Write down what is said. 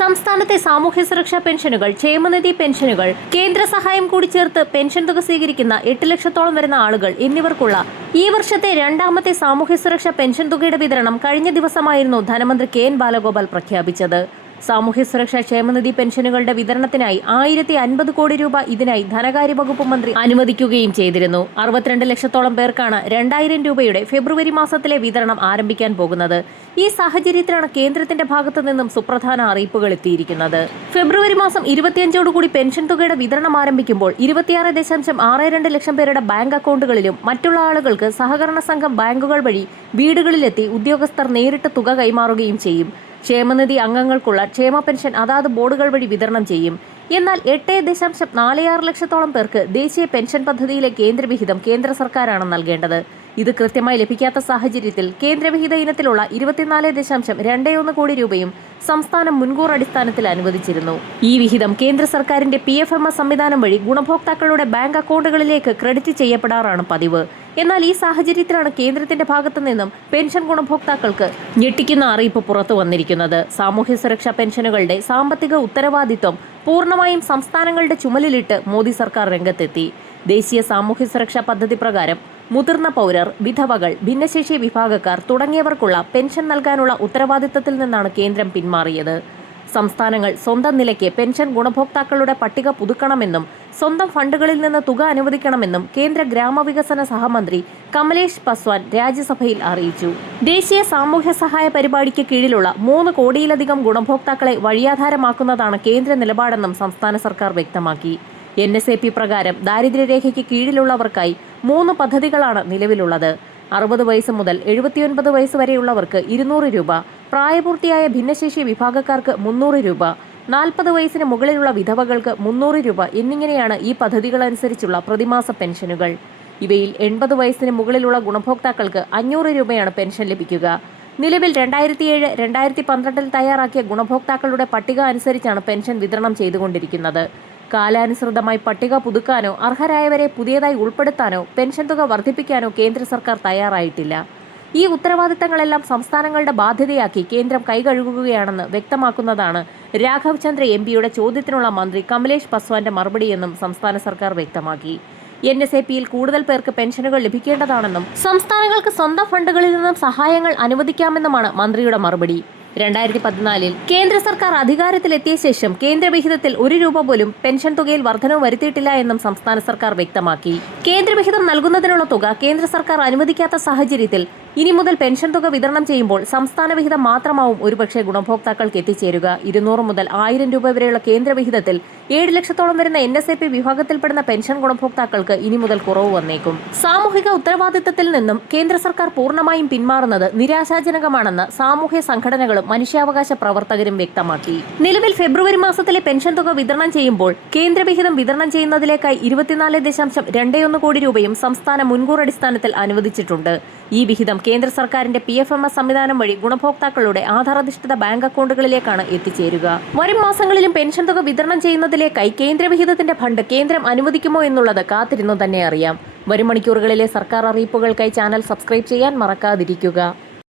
സംസ്ഥാനത്തെ സാമൂഹ്യ സുരക്ഷാ പെൻഷനുകൾ, ക്ഷേമനിധി പെൻഷനുകൾ, കേന്ദ്ര സഹായം കൂടി ചേർത്ത് പെൻഷൻ തുക സ്വീകരിക്കുന്ന 8 ലക്ഷത്തോളം വരുന്ന ആളുകൾ എന്നിവർക്കുള്ള ഈ വർഷത്തെ രണ്ടാമത്തെ സാമൂഹ്യ സുരക്ഷാ പെൻഷൻ തുകയുടെ വിതരണം കഴിഞ്ഞ ദിവസമായിരുന്നു ധനമന്ത്രി കെ എൻ ബാലഗോപാൽ പ്രഖ്യാപിച്ചത്. സാമൂഹ്യ സുരക്ഷാ ക്ഷേമനിധി പെൻഷനുകളുടെ വിതരണത്തിനായി 1050 കോടി രൂപ ഇതിനായി ധനകാര്യ വകുപ്പ് മന്ത്രി അനുവദിക്കുകയും ചെയ്തിരുന്നു. 62 ലക്ഷത്തോളം പേർക്കാണ് 2000 രൂപയുടെ ഫെബ്രുവരി മാസത്തിലെ വിതരണം ആരംഭിക്കാൻ പോകുന്നത്. ഈ സാഹചര്യത്തിലാണ് കേന്ദ്രത്തിന്റെ ഭാഗത്തു നിന്നും സുപ്രധാന അറിയിപ്പുകൾ എത്തിയിരിക്കുന്നത്. ഫെബ്രുവരി മാസം 25ഓടുകൂടി പെൻഷൻ തുകയുടെ വിതരണം ആരംഭിക്കുമ്പോൾ 26.62 ലക്ഷം പേരുടെ ബാങ്ക് അക്കൗണ്ടുകളിലും മറ്റുള്ള ആളുകൾക്ക് സഹകരണ സംഘം ബാങ്കുകൾ വഴി വീടുകളിലെത്തി ഉദ്യോഗസ്ഥർ നേരിട്ട് തുക കൈമാറുകയും ചെയ്യും. ക്ഷേമനിധി അംഗങ്ങൾക്കുള്ള ക്ഷേമ പെൻഷൻ അതാത് ബോർഡുകൾ വഴി വിതരണം ചെയ്യും. എന്നാൽ 8.46 ലക്ഷത്തോളം പേർക്ക് ദേശീയ പെൻഷൻ പദ്ധതിയിലെ കേന്ദ്രവിഹിതം കേന്ദ്ര സർക്കാരാണ് നൽകേണ്ടത്. ഇത് കൃത്യമായി ലഭിക്കാത്ത സാഹചര്യത്തിൽ കേന്ദ്രവിഹിത ഇനത്തിലുള്ള 24.21 കോടി രൂപയും സംസ്ഥാനം മുൻകൂർ അടിസ്ഥാനത്തിൽ അനുവദിച്ചിരുന്നു. ഈ വിഹിതം കേന്ദ്ര സർക്കാരിന്റെ PFMS സംവിധാനം വഴി ഗുണഭോക്താക്കളുടെ ബാങ്ക് അക്കൗണ്ടുകളിലേക്ക് ക്രെഡിറ്റ് ചെയ്യപ്പെടാറാണ് പതിവ്. എന്നാൽ ഈ സാഹചര്യത്തിലാണ് കേന്ദ്രത്തിന്റെ ഭാഗത്തു നിന്നും പെൻഷൻ ഗുണഭോക്താക്കൾക്ക് ഞെട്ടിക്കുന്ന അറിയിപ്പ് പുറത്തു വന്നിരിക്കുന്നത്. സാമൂഹ്യ സുരക്ഷാ പെൻഷനുകളുടെ സാമ്പത്തിക ഉത്തരവാദിത്വം പൂർണ്ണമായും സംസ്ഥാനങ്ങളുടെ ചുമലിലിട്ട് മോദി സർക്കാർ രംഗത്തെത്തി. ദേശീയ സാമൂഹ്യ സുരക്ഷാ പദ്ധതി പ്രകാരം മുതിർന്ന പൗരർ, വിധവകൾ, ഭിന്നശേഷി വിഭാഗക്കാർ തുടങ്ങിയവർക്കുള്ള പെൻഷൻ നൽകാനുള്ള ഉത്തരവാദിത്തത്തിൽ നിന്നാണ് കേന്ദ്രം പിന്മാറിയത്. സംസ്ഥാനങ്ങൾ സ്വന്തം നിലയ്ക്ക് പെൻഷൻ ഗുണഭോക്താക്കളുടെ പട്ടിക പുതുക്കണമെന്നും സ്വന്തം ഫണ്ടുകളിൽ നിന്ന് തുക അനുവദിക്കണമെന്നും കേന്ദ്ര ഗ്രാമവികസന സഹമന്ത്രി കമലേഷ് പസ്വാൻ രാജ്യസഭയിൽ അറിയിച്ചു. ദേശീയ സാമൂഹ്യ സഹായ പരിപാടിക്ക് കീഴിലുള്ള 3 കോടിയിലധികം ഗുണഭോക്താക്കളെ വഴിയാധാരമാക്കുന്നതാണ് കേന്ദ്ര നിലപാടെന്നും സംസ്ഥാന സർക്കാർ വ്യക്തമാക്കി. NSAP പ്രകാരം ദാരിദ്ര്യരേഖയ്ക്ക് കീഴിലുള്ളവർക്കായി 3 പദ്ധതികളാണ് നിലവിലുള്ളത്. 60 വയസ്സ് മുതൽ 79 വയസ്സ് വരെയുള്ളവർക്ക് 200 രൂപ, പ്രായപൂർത്തിയായ ഭിന്നശേഷി വിഭാഗക്കാർക്ക് 300 രൂപ, 40 വയസ്സിന് മുകളിലുള്ള വിധവകൾക്ക് 300 രൂപ എന്നിങ്ങനെയാണ് ഈ പദ്ധതികളനുസരിച്ചുള്ള പ്രതിമാസ പെൻഷനുകൾ. ഇവയിൽ 80 വയസ്സിന് മുകളിലുള്ള ഗുണഭോക്താക്കൾക്ക് 500 രൂപയാണ് പെൻഷൻ ലഭിക്കുക. നിലവിൽ 2007-2012 തയ്യാറാക്കിയ ഗുണഭോക്താക്കളുടെ പട്ടിക അനുസരിച്ചാണ് പെൻഷൻ വിതരണം ചെയ്തുകൊണ്ടിരിക്കുന്നത്. കാലാനുസൃതമായി പട്ടിക പുതുക്കാനോ അർഹരായവരെ പുതിയതായി ഉൾപ്പെടുത്താനോ പെൻഷൻ തുക വർദ്ധിപ്പിക്കാനോ കേന്ദ്ര സർക്കാർ തയ്യാറായിട്ടില്ല. ഈ ഉത്തരവാദിത്തങ്ങളെല്ലാം സംസ്ഥാനങ്ങളുടെ ബാധ്യതയാക്കി കേന്ദ്രം കൈകഴുകുകയാണെന്ന് വ്യക്തമാക്കുന്നതാണ് രാഘവ് ചന്ദ്ര MPയുടെ ചോദ്യത്തിനുള്ള മന്ത്രി കമലേഷ് പസ്വാന്റെ മറുപടിയെന്നും സംസ്ഥാന സർക്കാർ വ്യക്തമാക്കി. NSAPയിൽ കൂടുതൽ പേർക്ക് പെൻഷനുകൾ ലഭിക്കേണ്ടതാണെന്നും സംസ്ഥാനങ്ങൾക്ക് സ്വന്തം ഫണ്ടുകളിൽ നിന്നും സഹായങ്ങൾ അനുവദിക്കാമെന്നുമാണ് മന്ത്രിയുടെ മറുപടി. 2014 കേന്ദ്ര സർക്കാർ അധികാരത്തിലെത്തിയ ശേഷം കേന്ദ്രവിഹിതത്തിൽ 1 രൂപ പോലും പെൻഷൻ തുകയിൽ വർധനവ് വരുത്തിയിട്ടില്ല എന്നും സംസ്ഥാന സർക്കാർ വ്യക്തമാക്കി. കേന്ദ്രവിഹിതം നൽകുന്നതിനുള്ള തുക കേന്ദ്ര സർക്കാർ അനുവദിക്കാത്ത സാഹചര്യത്തിൽ ഇനി മുതൽ പെൻഷൻ തുക വിതരണം ചെയ്യുമ്പോൾ സംസ്ഥാന വിഹിതം മാത്രമാവും ഒരുപക്ഷെ ഗുണഭോക്താക്കൾക്ക് എത്തിച്ചേരുക. 200 മുതൽ 1000 രൂപ വരെയുള്ള കേന്ദ്രവിഹിതത്തിൽ 7 ലക്ഷത്തോളം വരുന്ന NSAP വിഭാഗത്തിൽപ്പെടുന്ന പെൻഷൻ ഗുണഭോക്താക്കൾക്ക് ഇനി മുതൽ കുറവ് വന്നേക്കും. സാമൂഹിക ഉത്തരവാദിത്തത്തിൽ നിന്നും കേന്ദ്ര സർക്കാർ പൂർണ്ണമായും പിന്മാറുന്നത് നിരാശാജനകമാണെന്ന് സാമൂഹ്യ സംഘടനകളും മനുഷ്യാവകാശ പ്രവർത്തകരും വ്യക്തമാക്കി. നിലവിൽ ഫെബ്രുവരി മാസത്തിലെ പെൻഷൻ തുക വിതരണം ചെയ്യുമ്പോൾ കേന്ദ്രവിഹിതം വിതരണം ചെയ്യുന്നതിലേക്കായി 24.21 കോടി രൂപയും സംസ്ഥാനം മുൻകൂർ അടിസ്ഥാനത്തിൽ അനുവദിച്ചിട്ടുണ്ട്. ഈ വിഹിതം കേന്ദ്ര സർക്കാരിന്റെ PFMS സംവിധാനം വഴി ഗുണഭോക്താക്കളുടെ ആധാരധിഷ്ഠിത ബാങ്ക് അക്കൗണ്ടുകളിലേക്കാണ് എത്തിച്ചേരുക. വരും മാസങ്ങളിലും പെൻഷൻ തുക വിതരണം ചെയ്യുന്നതിലേക്കായി കേന്ദ്രവിഹിതത്തിന്റെ ഫണ്ട് കേന്ദ്രം അനുവദിക്കുമോ എന്നുള്ളത് കാത്തിരുന്നു തന്നെ അറിയാം. വരും മണിക്കൂറുകളിലെ സർക്കാർ അറിയിപ്പുകൾക്കായി ചാനൽ സബ്സ്ക്രൈബ് ചെയ്യാൻ മറക്കാതിരിക്കുക.